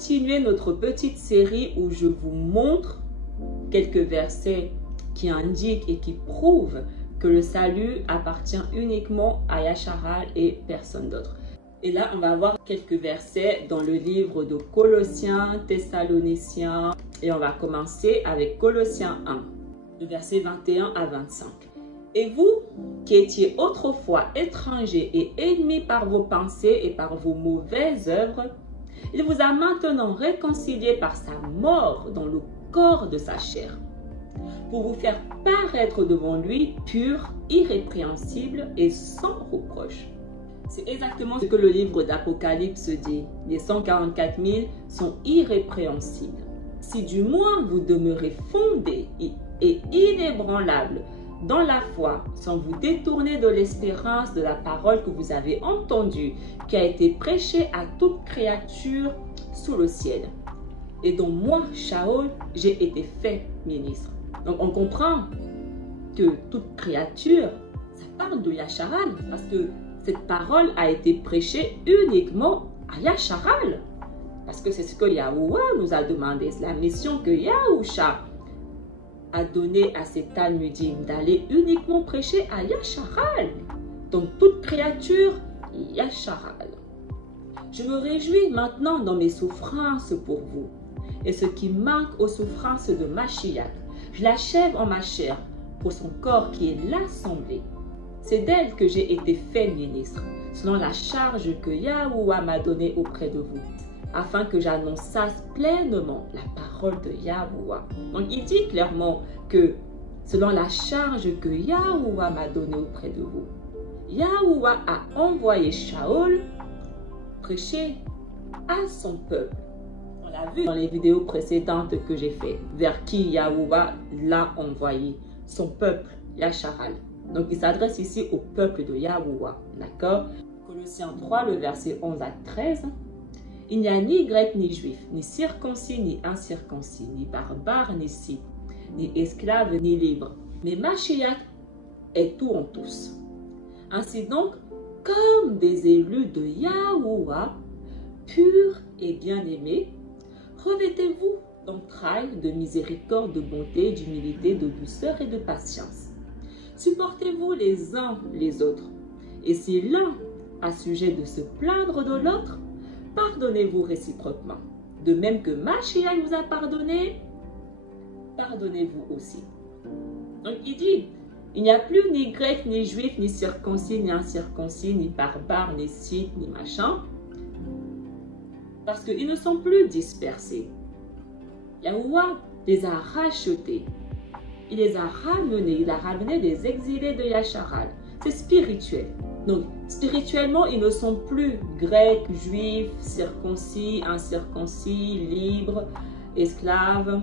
continuer notre petite série où je vous montre quelques versets qui indiquent et qui prouvent que le salut appartient uniquement à Yasharal et personne d'autre. Et là, on va voir quelques versets dans le livre de Colossiens, Thessaloniciens, et on va commencer avec Colossiens 1, le verset 21 à 25. Et vous, qui étiez autrefois étrangers et ennemis par vos pensées et par vos mauvaises œuvres, il vous a maintenant réconciliés par sa mort dans le corps de sa chair, pour vous faire paraître devant lui pur, irrépréhensible et sans reproche. C'est exactement ce que le livre d'Apocalypse dit. Les 144 000 sont irrépréhensibles. Si du moins vous demeurez fondés et inébranlables dans la foi, sans vous détourner de l'espérance de la parole que vous avez entendue, qui a été prêchée à toute créature sous le ciel, et dont moi, Shaol, j'ai été fait ministre. Donc on comprend que toute créature, ça parle de Yasharal, parce que cette parole a été prêchée uniquement à Yasharal. Parce que c'est ce que Yahuwah nous a demandé. C'est la mission que Yahusha a donnée à cet Talmudim, d'aller uniquement prêcher à Yasharal. Donc toute créature, Yasharal. Je me réjouis maintenant dans mes souffrances pour vous. Et ce qui manque aux souffrances de Mashiach, je l'achève en ma chair pour son corps qui est l'assemblée. C'est d'elle que j'ai été fait ministre, selon la charge que Yahuwah m'a donnée auprès de vous, afin que j'annonçasse pleinement la parole de Yahuwah. Donc il dit clairement que selon la charge que Yahuwah m'a donnée auprès de vous, Yahuwah a envoyé Shaol prêcher à son peuple. On l'a vu dans les vidéos précédentes que j'ai faites, vers qui Yahuwah l'a envoyé, son peuple, Yasharal. Donc, il s'adresse ici au peuple de Yahuwah, d'accord? Colossiens 3, le verset 11 à 13. Il n'y a ni grec ni juif, ni circoncis ni incirconcis, ni barbare ni scythe, ni esclave ni libre. Mais Mashiach est tout en tous. Ainsi donc, comme des élus de Yahuwah, purs et bien-aimés, revêtez-vous d'entrailles, de miséricorde, de bonté, d'humilité, de douceur et de patience. Supportez-vous les uns les autres. Et si l'un a sujet de se plaindre de l'autre, pardonnez-vous réciproquement. De même que Mashiach vous a pardonné, pardonnez-vous aussi. Donc il dit, il n'y a plus ni grec, ni juif, ni circoncis, ni incirconcis, ni barbare, ni scythe, ni machin. Parce qu'ils ne sont plus dispersés. Yahuwah les a rachetés. Il les a ramenés. Il a ramené des exilés de Yasharal. C'est spirituel. Donc, spirituellement, ils ne sont plus grecs, juifs, circoncis, incirconcis, libres, esclaves.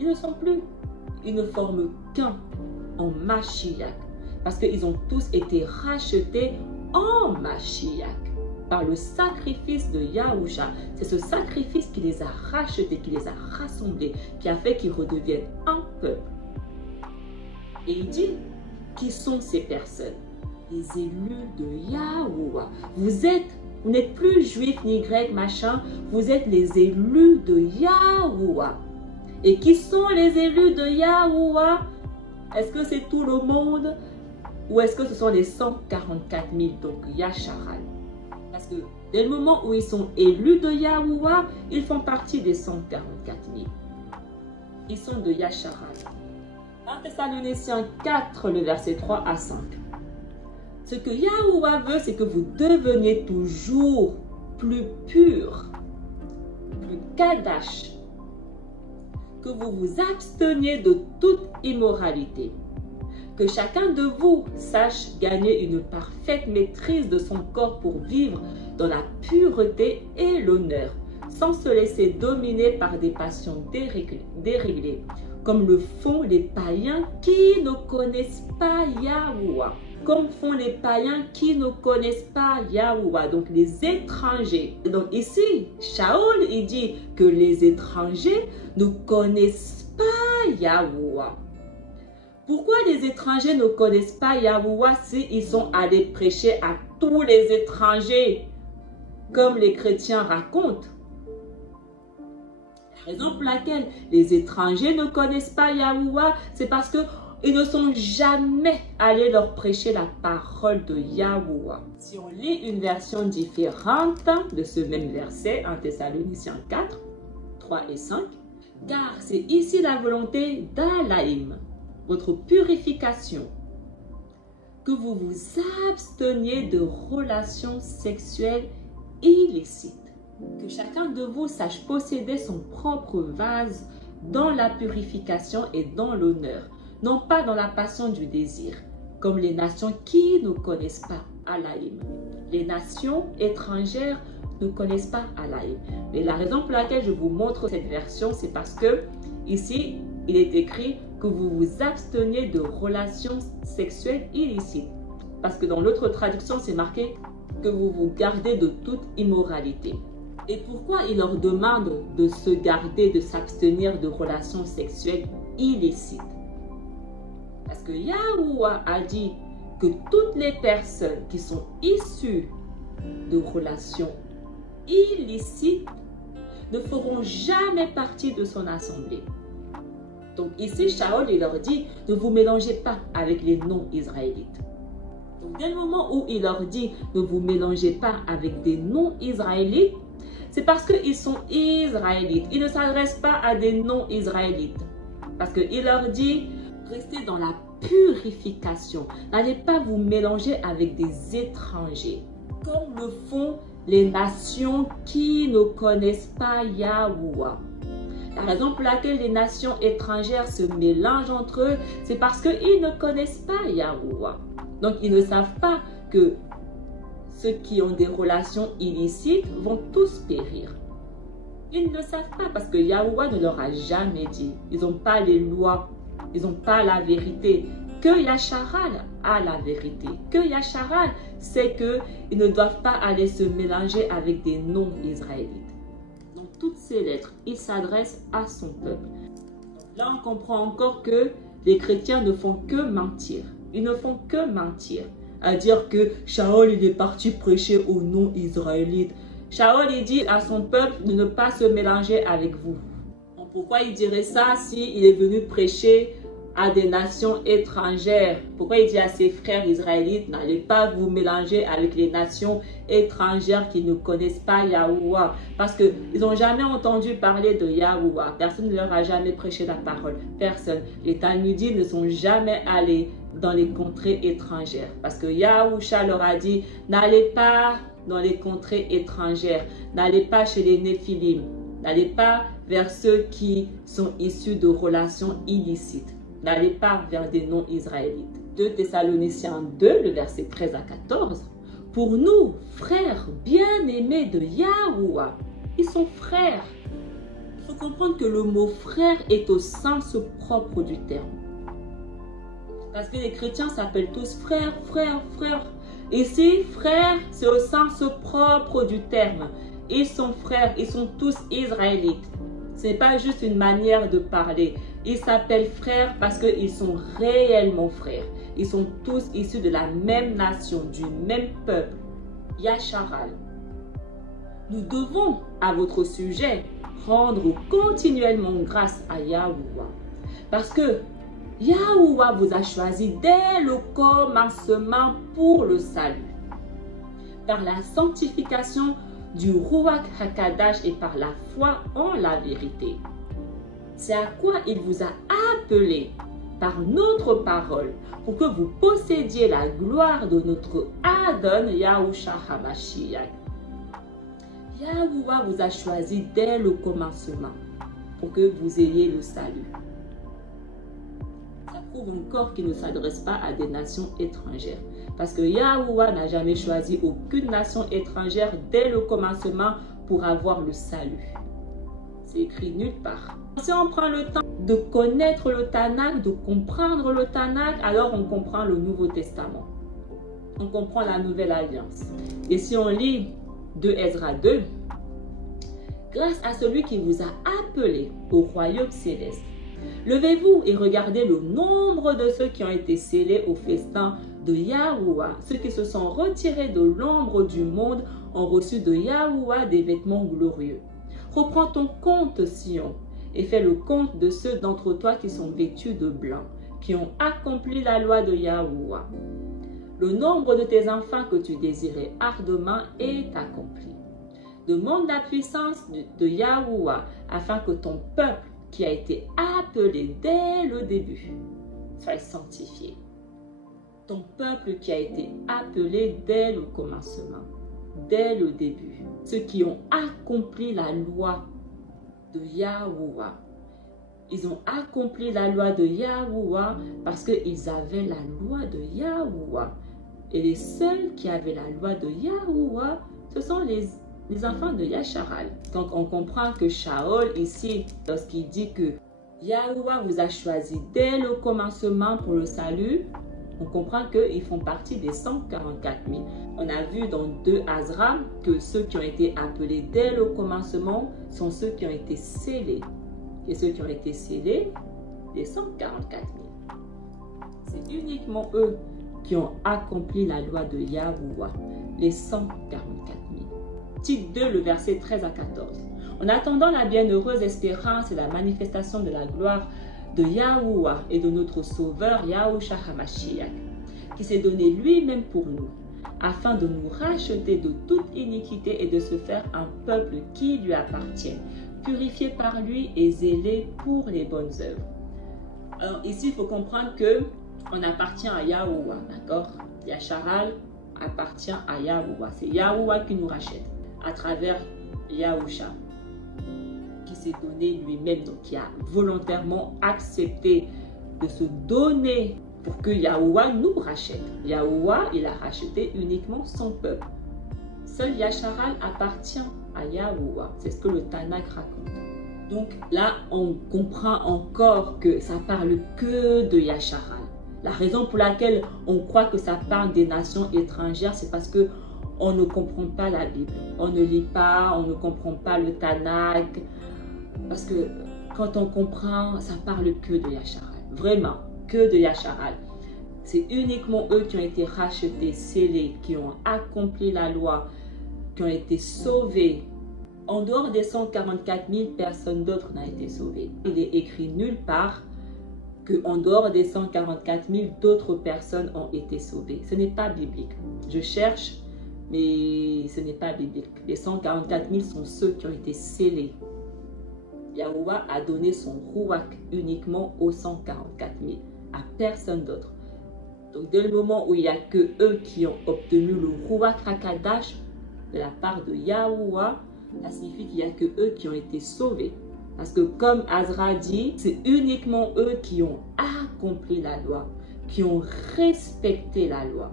Ils ne sont plus. Ils ne forment qu'un en Mashiach. Parce qu'ils ont tous été rachetés en Mashiach par le sacrifice de Yahusha. C'est ce sacrifice qui les a rachetés, qui les a rassemblés, qui a fait qu'ils redeviennent un peuple. Et il dit, qui sont ces personnes? Les élus de Yahuwah. Vous n'êtes plus juif ni grec, machin. Vous êtes les élus de Yahuwah. Et qui sont les élus de Yahuwah? Est-ce que c'est tout le monde? Ou est-ce que ce sont les 144 000, donc Yasharal? Parce que dès le moment où ils sont élus de Yahuwah, ils font partie des 144 000. Ils sont de Yasharal. 1 Thessaloniciens 4, le verset 3 à 5. Ce que Yahuwah veut, c'est que vous deveniez toujours plus purs, plus kadash, que vous vous absteniez de toute immoralité, que chacun de vous sache gagner une parfaite maîtrise de son corps pour vivre dans la pureté et l'honneur, sans se laisser dominer par des passions déréglées, comme le font les païens qui ne connaissent pas Yahuwah. Comme font les païens qui ne connaissent pas Yahuwah, donc les étrangers. Donc ici, Shaol, il dit que les étrangers ne connaissent pas Yahuwah. Pourquoi les étrangers ne connaissent pas Yahuwah s'ils sont allés prêcher à tous les étrangers, comme les chrétiens racontent? La raison pour laquelle les étrangers ne connaissent pas Yahuwah, c'est parce qu'ils ne sont jamais allés leur prêcher la parole de Yahuwah. Si on lit une version différente de ce même verset, 1 Thessaloniciens 4, 3 et 5, car c'est ici la volonté d'Alaïm, votre purification, que vous vous absteniez de relations sexuelles illicites. Que chacun de vous sache posséder son propre vase dans la purification et dans l'honneur, non pas dans la passion du désir, comme les nations qui ne connaissent pas Alaïm. Les nations étrangères ne connaissent pas Alaïm. Mais la raison pour laquelle je vous montre cette version, c'est parce que ici, il est écrit que vous vous absteniez de relations sexuelles illicites. Parce que dans l'autre traduction, c'est marqué que vous vous gardez de toute immoralité. Et pourquoi il leur demande de se garder, de s'abstenir de relations sexuelles illicites? Parce que Yahuwah a dit que toutes les personnes qui sont issues de relations illicites ne feront jamais partie de son assemblée. Donc ici, Shaol, il leur dit, ne vous mélangez pas avec les non-israélites. Donc dès le moment où il leur dit, ne vous mélangez pas avec des non-israélites, c'est parce qu'ils sont israélites. Il ne s'adresse pas à des non-israélites. Parce qu'il leur dit, restez dans la purification. N'allez pas vous mélanger avec des étrangers. Comme le font les nations qui ne connaissent pas Yahuwah. La raison pour laquelle les nations étrangères se mélangent entre eux, c'est parce qu'ils ne connaissent pas Yahuwah. Donc ils ne savent pas que ceux qui ont des relations illicites vont tous périr. Ils ne le savent pas parce que Yahuwah ne leur a jamais dit. Ils n'ont pas les lois, ils n'ont pas la vérité. Que Yasharal a la vérité. Que Yasharal sait qu'ils ne doivent pas aller se mélanger avec des non-israélites. Dans toutes ces lettres, il s'adresse à son peuple. Là, on comprend encore que les chrétiens ne font que mentir. Ils ne font que mentir. À dire que Shaol il est parti prêcher aux non-israélites. Shaol il dit à son peuple de ne pas se mélanger avec vous. Donc, pourquoi il dirait ça s'il est venu prêcher à des nations étrangères? Pourquoi il dit à ses frères israélites, n'allez pas vous mélanger avec les nations étrangères qui ne connaissent pas Yahuwah? Parce qu'ils n'ont jamais entendu parler de Yahuwah. Personne ne leur a jamais prêché la parole. Personne. Les Talmudim ne sont jamais allés dans les contrées étrangères. Parce que Yahusha leur a dit, n'allez pas dans les contrées étrangères. N'allez pas chez les Néphilim. N'allez pas vers ceux qui sont issus de relations illicites. N'allez pas vers des non-israélites. 2 Thessaloniciens 2, le verset 13 à 14. Pour nous, frères bien-aimés de Yahuwah, ils sont frères. Il faut comprendre que le mot frère est au sens propre du terme. Parce que les chrétiens s'appellent tous frères, frères, frères. Ici, frères, c'est au sens propre du terme. Ils sont frères, ils sont tous israélites. Ce n'est pas juste une manière de parler. Ils s'appellent frères parce qu'ils sont réellement frères. Ils sont tous issus de la même nation, du même peuple. Yasharal. Nous devons, à votre sujet, rendre continuellement grâce à Yahuwah. Parce que Yahuwah vous a choisi dès le commencement pour le salut. Par la sanctification du Ruach HaKadash et par la foi en la vérité. C'est à quoi il vous a appelé par notre parole pour que vous possédiez la gloire de notre Adon Yahusha HaMashiach. Yahuwah vous a choisi dès le commencement pour que vous ayez le salut. Ça prouve encore qu'il ne s'adresse pas à des nations étrangères. Parce que Yahuwah n'a jamais choisi aucune nation étrangère dès le commencement pour avoir le salut. C'est écrit nulle part. Si on prend le temps de connaître le Tanakh, de comprendre le Tanakh, alors on comprend le Nouveau Testament. On comprend la Nouvelle Alliance. Et si on lit de Ezra 2, grâce à celui qui vous a appelé au royaume céleste, levez-vous et regardez le nombre de ceux qui ont été scellés au festin de Yahuwah. Ceux qui se sont retirés de l'ombre du monde ont reçu de Yahuwah des vêtements glorieux. Reprends ton compte, Sion, et fais le compte de ceux d'entre toi qui sont vêtus de blanc, qui ont accompli la loi de Yahuwah. Le nombre de tes enfants que tu désirais ardemment est accompli. Demande la puissance de Yahuwah afin que ton peuple qui a été appelé dès le début soit sanctifié. Ton peuple qui a été appelé dès le commencement, dès le début. Ceux qui ont accompli la loi de Yahuwah. Ils ont accompli la loi de Yahuwah parce qu'ils avaient la loi de Yahuwah. Et les seuls qui avaient la loi de Yahuwah, ce sont les enfants de Yasharal. Donc on comprend que Shaol ici, lorsqu'il dit que Yahuwah vous a choisi dès le commencement pour le salut, on comprend qu'ils font partie des 144 000. On a vu dans 2 Azra que ceux qui ont été appelés dès le commencement sont ceux qui ont été scellés. Et ceux qui ont été scellés, les 144 000. C'est uniquement eux qui ont accompli la loi de Yahuwah, les 144 000. Titre 2, le verset 13 à 14. En attendant la bienheureuse espérance et la manifestation de la gloire de Yahuwah et de notre Sauveur Yahushua HaMashiach, qui s'est donné lui-même pour nous, afin de nous racheter de toute iniquité et de se faire un peuple qui lui appartient, purifié par lui et zélé pour les bonnes œuvres. Alors ici, il faut comprendre que on appartient à Yahuwah, d'accord? Yasharal appartient à Yahuwah. C'est Yahuwah qui nous rachète à travers Yahusha, qui s'est donné lui-même, donc qui a volontairement accepté de se donner pour que Yahuwah nous rachète. Yahuwah, il a racheté uniquement son peuple. Seul Yasharal appartient à Yahuwah. C'est ce que le Tanakh raconte. Donc là, on comprend encore que ça parle que de Yasharal. La raison pour laquelle on croit que ça parle des nations étrangères, c'est parce que on ne comprend pas la Bible. On ne lit pas, on ne comprend pas le Tanakh. Parce que quand on comprend, ça parle que de Yasharal. Vraiment, que de Yasharal. C'est uniquement eux qui ont été rachetés, scellés, qui ont accompli la loi, qui ont été sauvés. En dehors des 144 000, personne d'autre n'a été sauvé. Il est écrit nulle part qu'en dehors des 144 000, d'autres personnes ont été sauvées. Ce n'est pas biblique. Je cherche, mais ce n'est pas biblique. Les 144 000 sont ceux qui ont été scellés. Yahuwah a donné son Ruach uniquement aux 144 000, à personne d'autre. Donc dès le moment où il n'y a que eux qui ont obtenu le Ruach HaKadash de la part de Yahuwah, ça signifie qu'il n'y a que eux qui ont été sauvés. Parce que comme Azra dit, c'est uniquement eux qui ont accompli la loi, qui ont respecté la loi.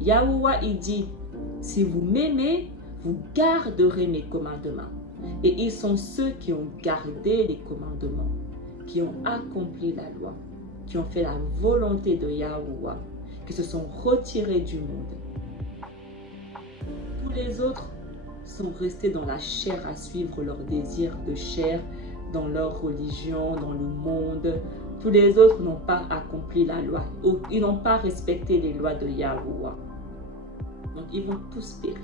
Yahuwah, il dit, si vous m'aimez, vous garderez mes commandements. Et ils sont ceux qui ont gardé les commandements, qui ont accompli la loi, qui ont fait la volonté de Yahuwah, qui se sont retirés du monde. Tous les autres sont restés dans la chair à suivre leurs désirs de chair, dans leur religion, dans le monde. Tous les autres n'ont pas accompli la loi. Ils n'ont pas respecté les lois de Yahuwah. Donc ils vont tous périr.